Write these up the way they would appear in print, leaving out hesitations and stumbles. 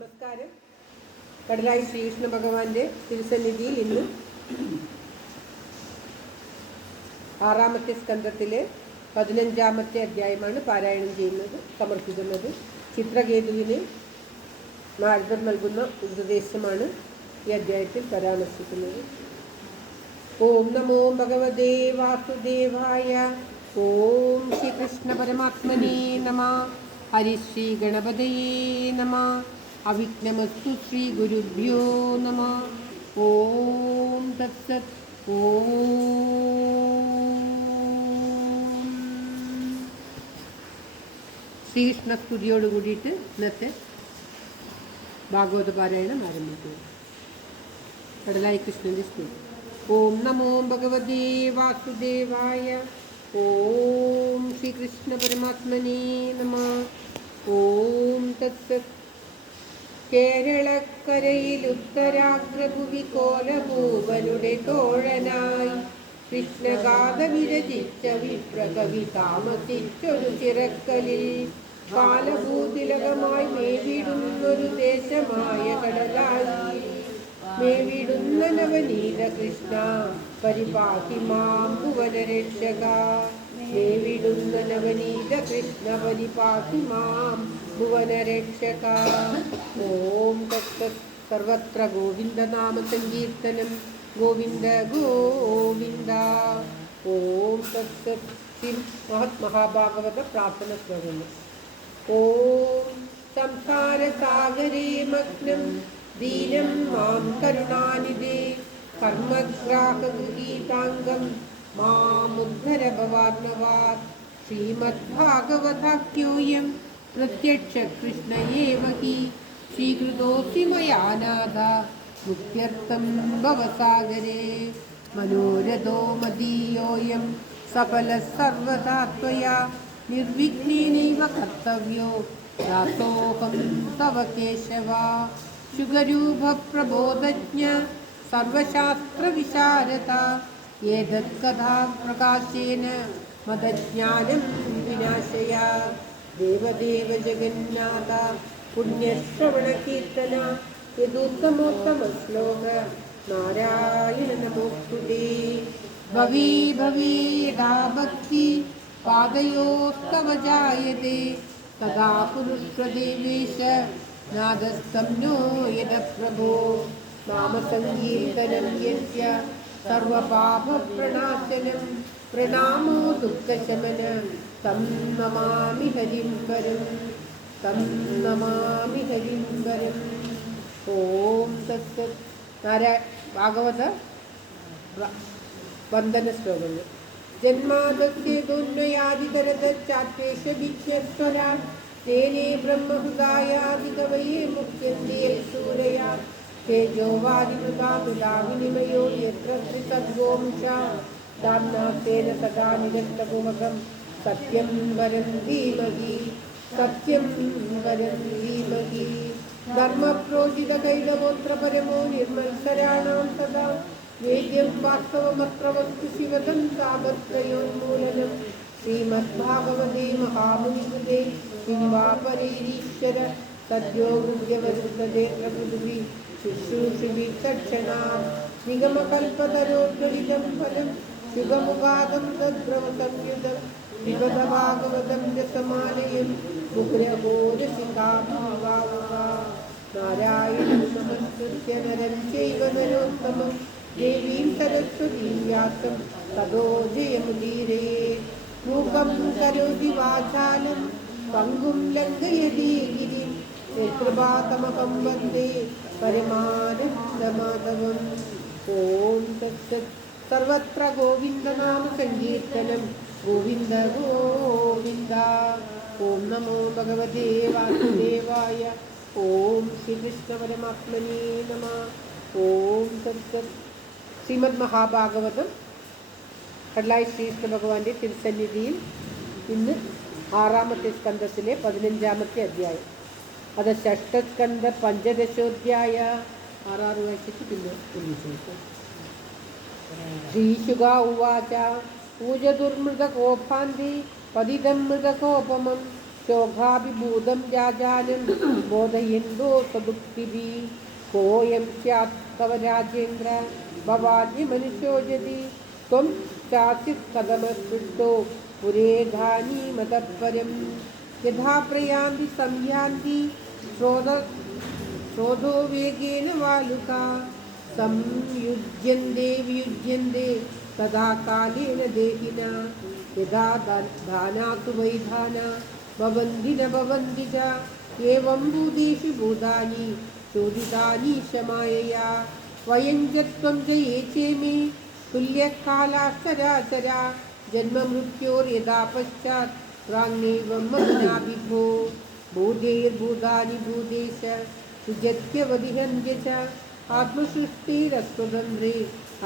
നമസ്കാരം. കടലായി ശ്രീകൃഷ്ണ ഭഗവാന്റെ തിരുസന്നിധിയിൽ ഇന്ന് 6-ാമത്തെ സ്കന്ധത്തിലെ 15-ാമത്തെ അധ്യായമാണ് പാരായണം ചെയ്യുന്നത്, സമർപ്പിക്കുന്നത്. ചിത്രകേതുവിന് നാരദർ നൽകുന്ന ഉപദേശമാണ് ഈ അധ്യായത്തിൽ പരാമർശിക്കുന്നത്. ഓം നമോ ഭഗവതേ വാസുദേവായ. ഓം ശ്രീകൃഷ്ണ പരമാത്മനേ നമഃ. ഹരിശ്രീ ഗണപതയേ നമഃ. അവിഘ്നമസ്തു ശ്രീ ഗുരുഭ്യോ നമഃ. ഓം തത്സത്. ശ്രീകൃഷ്ണ സ്തുതിയോട് കൂടിയിട്ട് ഇന്നത്തെ ഭാഗവത പാരായണം ആരംഭിക്കുക. കടലായി കൃഷ്ണന്റെ സ്തുതി. ഓം നമോ ഭഗവതേ വാസുദേവായ. ഓം ശ്രീകൃഷ്ണ പരമാത്മനേ നമഃ. ഓം തത്സത്. കേരളക്കരയിൽ ഉത്തരാഗ്രഭുവി കോലഭൂവനുടെ തോഴനായി കൃഷ്ണഗാഥ വിരചിച്ച വിപ്രകവി താമസിച്ചൊരു ചിറക്കലിൽ കാലഭൂതിലകമായി മേവിടുന്നൊരു ദേശമായ കടലായി മേവിടുന്ന നവനീത കൃഷ്ണ പരിപാതി മാം ഭുവനരക്ഷക. മേവിടുന്ന നവനീത കൃഷ്ണ പരിപാതി മാം ഭുവനരക്ഷക. ഓം തത്സത്. സർവത്ര ഗോവിന്ദനാമ സങ്കീർത്തനം. ഗോവിന്ദ ഗോവിന്ദ. ഓം തത്സത്. ശ്രീ മഹാഭാഗവത പ്രാർത്ഥന ശ്ലോകങ്ങൾ. ഓം സംസാരസാഗരേ മഗ്നം ദീനം മാം കരുണാനിധേ കർമ്മഗ്രാഹഗീതാംഗം മാമുദ്ധര ഭവാത്മവാത്. ശ്രീമദ്ഭാഗവതാഖ്യോയം പ്രത്യക്ഷ കൃഷ്ണ ഏവ ഹി സ്വീകൃതോऽസ്തി മയാ നാഥ മുക്ത്യർത്ഥം ഭവസാഗരേ. മനോരഥോ മദീയോऽയം സഫലഃ സർവദാ ത്വയാ നിർവിഘ്നേനൈവ കർത്തവ്യോ ദാസോऽഹം തവ കേശവ. ശുഗരൂപ പ്രബോധജ്ഞ സർവശാസ്ത്രവിശാരദ ഏതത് കഥാ പ്രകാശേന മദജ്ഞാനം വിനാശയ. ദേവദേവ ജഗന്നാഥ പുണ്യശ്രവണകീർത്തന യദുത്തമോത്തമ ശ്ലോക നാരായണ നമോസ്തുതേ. ഭവീ ഭവീ യഥാ ഭക്തി പാദയോസ്തവ ജായതേ തദാ കുരുഷ്വ ദേവേശ നാദസ്തം നോ യദ പ്രഭോ. നാമസങ്കീർത്തനം യസ്യ സർവപാപപ്രണാശനം പ്രണാമോ ദുഃഖശമന തം നമാമി ഹരിം വരം. തം നമാമി ഹരിം വരം. ഓം തത്സത്. ഭാഗവത വന്ദന ശ്ലോകങ്ങൾ. ജന്മാദസ്യേതോന്വയാദിതരതശ്ചാത്യേഷ വിജ്ഞസ്വരാ തേനേ ബ്രഹ്മഹൃദായാദികവയേ മുഖ്യന്തേ സൂരയാ തേജോവാദിമൃതാമൃതാവിനിമയോ യത്ര ത്രിസദ്ഗോംശാ ദാമ്നാ തേന സദാ നിരസ്തകുമകം സത്യം വരം ധീമഹി. സത്യം വരം ധീമഹി. ധർമ്മപ്രോജിതകൈതഗോത്ര പരമോ നിർമത്സരാണാം സദാ വേദ്യം വാസ്തവമത്ര വസ്തു ശിവതം താപത്രയോന്മൂലനം. ശ്രീമദ്ഭാഗവതേ മഹാമുനികൃതേ ശിവാപരൈരീശ്വര സദ്യോ ഹൃദ്യവരുദ്ധേ പ്രകൃതി ശുശ്രൂഷുഭി തക്ഷണാം നിഗമകൽപതരോദ്ഗലിതം ഫലം ശുഭമുഖാദം തദ്ബ്രഹ്മ സംയുതം വിഗതഭാഗവതം രസമാലയം മുഗ്രഹോ രസികാഭാവാവ. നാരായണം നമസ്കൃത്യ നരം ചൈവ നരോത്തമം ദേവീം സരസ്വതീം വ്യാസം തതോ ജയമുദീരയേ. മൂകം കരോതി വാചാലം പങ്കും ലംഘയതി ഗിരിം യത്കൃപാതമഹം വന്ദേ പരമാനന്ദമാധവം. ഓം തത്സത്. സർവത്ര ഗോവിന്ദനാമ സങ്കീർത്തനം. ഗോവിന്ദ ഗോവിന്ദ. ഓം നമോ ഭഗവതേ വാസുദേവായ. ഓം ശ്രീകൃഷ്ണ പരമാത്മനേ നമഃ. ഓം തത്സത്. ശ്രീമദ് മഹാഭാഗവതം കടലായി ശ്രീകൃഷ്ണ ഭഗവാന്റെ തിരുസന്നിധിയിൽ ഇന്ന് 6-ാമത്തെ സ്കന്ധത്തിലെ 15-ാമത്തെ അധ്യായം. അത് ഷഷ്ടസ്കന്ധ പഞ്ചദശോധ്യായ. 6 വായിച്ചിട്ട് പിന്നെ ഒന്നിച്ചു. ശ്രീശുക ഉവാച. പൂജതുർമൃതകോപാന്തി പതിതം മൃതകോപമം शोकाभिभूतं राजानं बोधयन्तो सदुक्तिभिः कोऽयं स्यात् तव राजेन्द्र भवान्यमनुष्यो यदि त्वं चाचित् कथमस्पृष्टो पुरेधानीमतः परं यथा प्रयान्ति संयान्ति श्रोतो वेगेन वालुका संयुज्यन्ते वियुज्यन्ते तदा कालेन देहिना यदा दानातु वै दाना भवन्ति न भवन्ति च एवं भूतेषु भूतानि चोदितानि शमायया वयं च त्वं च ये चेमे तुल्यकालाश्चराचरा जन्ममृत्योर्यदा पश्चात् प्राङ्गेवं ममनाभिभो भूतेर्भूतानि भूतेश सुजत्यवदिहन्त्य च आत्मसृष्टिरस्वतन्त्रे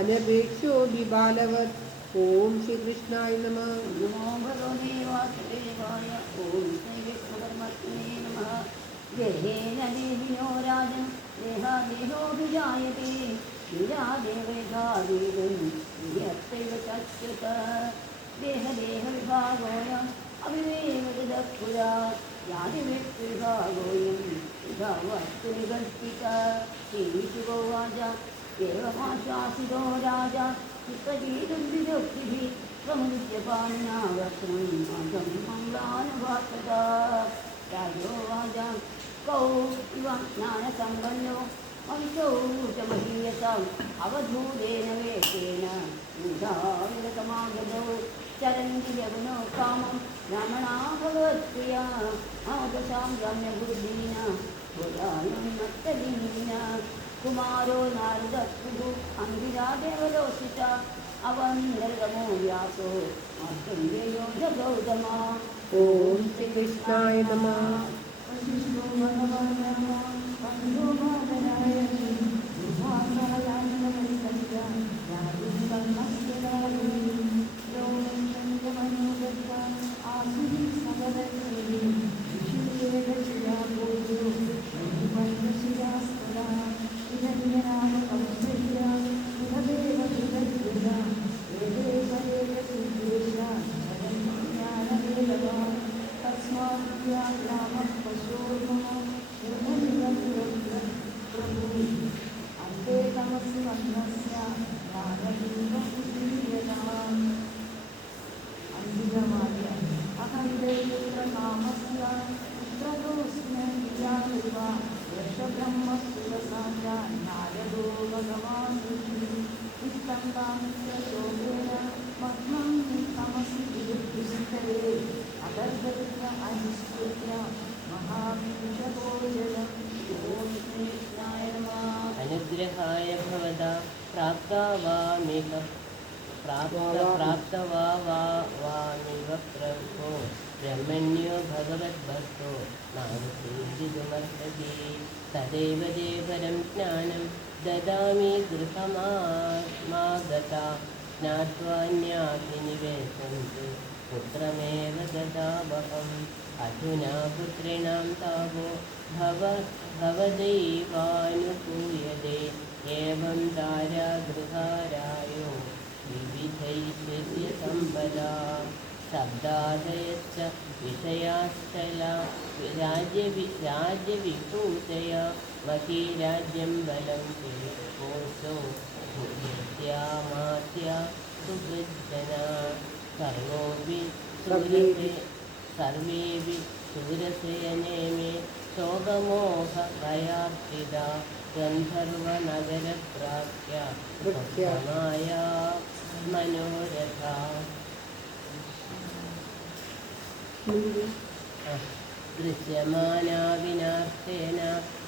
अनपेक्षो विबालवत् ॐ श्रीकृष्णाय नमः। नमो भगवते वासुदेवाय। ॐ श्रीविष्णुपरमात्मने नमः। देहेन देहिनो राजन् देहादेहोऽभिजायते वीरादेवैधादेवं यत्रैव चाच्युत देहदेहविभागोऽयम् अविवेकदक्षुरा यादिव्यक्तिविभागोऽयं विभावस्तु निगर्तिता श्रीशुभोवाच एवमाशासितो राजा चित्तगीतुर्विदोक्तिभिः प्रमुच्यपाणिना वक्त्रं माधं मङ्गलानुभासता राजोवाच कौ इव ज्ञानसम्पन्नो वंशौ च महीयसाम् अवधूतेन वेशेन मूढाविरतमागतौ चरन्ति जगुनो कामं रमणा भगवत्प्रिया अवदशां रम्यबुद्धीना भुजानं मत्तलीना कुमारो नारदप्रभु अङ्गिरादेवलोसिता अवन्दर्गमो व्यासो मार्कण्डेयो जगौतमा। ॐ श्रीकृष्णाय नमः। वसिष्ठो भगवान् बन्धो बादरायणी विभासायान्नमनिसञ्च यादुं कर्मस्यदायी योगं चन्द्रमनोगता आसुहि सवदत्रेः ऋषिकेव शिरा भूतो शिरास्तदा इदन्यनाम कंसह्या इददेव सुदद्विदा वेदेव एकसिद्धेशा ज्ञानवेदवा तस्मात् रामः पशोर्मः प्रभु अन्ते तमसि मग्नस्य ज्ञानदीपमुदीयताम् अन्तिमवाक्य अहं दैवकामस्य पुत्रदोऽस्मि प्रियामिव यक्षब्रह्मसुरसाचा नारदो भगवान् निस्कन्दामित्र शोभेन मग्नं तमसि विदुःखिस्तरे अदर्भविद्य अनिष्कृत्य महापुरुषभोजनम्। ॐ श्रीकृष्णाय नमः। अनुग्रहाय भवदा प्राप्तवामिह प्राप्तवामिव प्रभो ब्रह्मण्यो भगवद्भक्तो नामसेवितुमर्हति तदेव देवरं ज्ञानं ददामि गृहमागता ज्ञात्वा न्यातिनिवेशन्ति पुत्रमेव ददामहम् अधुना पुत्रिणां तावो भवदैवानुकूयते एवं दारागृहारायो विविधैश्वर्य सम्पदा शब्दादयश्च विषयाश्चला राज्यविभूतया महीराज्यं बलं कोशो भूयस्यामात्या सुवृद्धना सर्वेऽपि शूरसेनेमे शोकमोहभयार्थिता गन्धर्वनगरप्राप्या माया मनोरथा दृश्यमाना विनार्थेन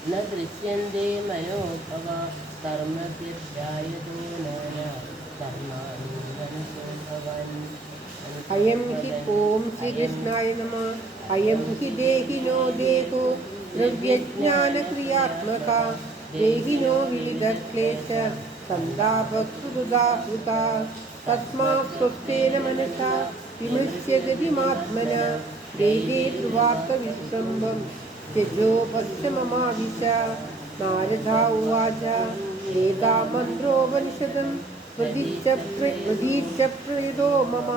न दृश्यन्ते मनोभवा कर्मसिद्धायतो नाना कर्माणि मनसो भवन्। अयं हि ॐ श्रीकृष्णाय नमः। अयं हि देहिनो देहो द्रव्यज्ञानक्रियात्मका देहिनो विविधक्लेश सन्तापकृदाहुता तस्मात् स्वस्थेन मनसा विमृश्यगतिमात्मना देहे ध्रुवार्थविश्रम्भं त्यजोपश्चममाविश। नारदा उवाच वेदा मन्त्रोपनिषदं प्रदीच्य प्रयतो मम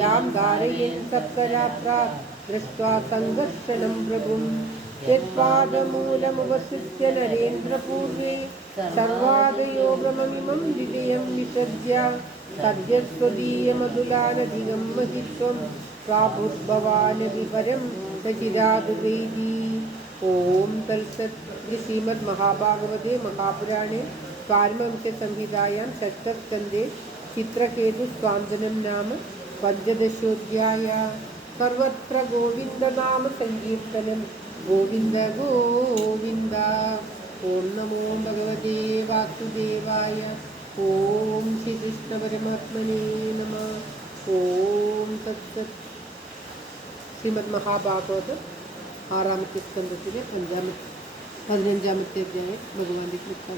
यां धारयन् सप्तरात्रात् दृष्ट्वा सङ्घर्षणं प्रभुं यत्पादमूलमुपसृत्य नरेन्द्रपूर्वे सर्वादयो भ्रममिमं विजयं विसर्ज्य सद्यस्त्वदीयमधुलानधिगं महित्वं स्वाभुर्भवानभिपरं सचिरादुवैदी। ओम तत्सत्। श्रीमद्महाभागवते महापुराणे पारमहंस्य संहितायां षष्ठस्कन्धे चित्रकेतुस्वान्तनं नाम पञ्चदशोऽध्यायः। सर्वत्र गोविन्दनाम संकीर्तनं गोविन्द गोविन्द। ओम नमो भगवते वासुदेवाय। ओम श्रीकृष्णपरमात्मने नमः। ओम तत्सत्। ശ്രീമദ്മഹാഭാഗവതം 6-ാമത്തെ സ്കന്ധത്തിലെ 15-ാമത്തെ അധ്യായം ഭഗവാന്റെ കൃപാ.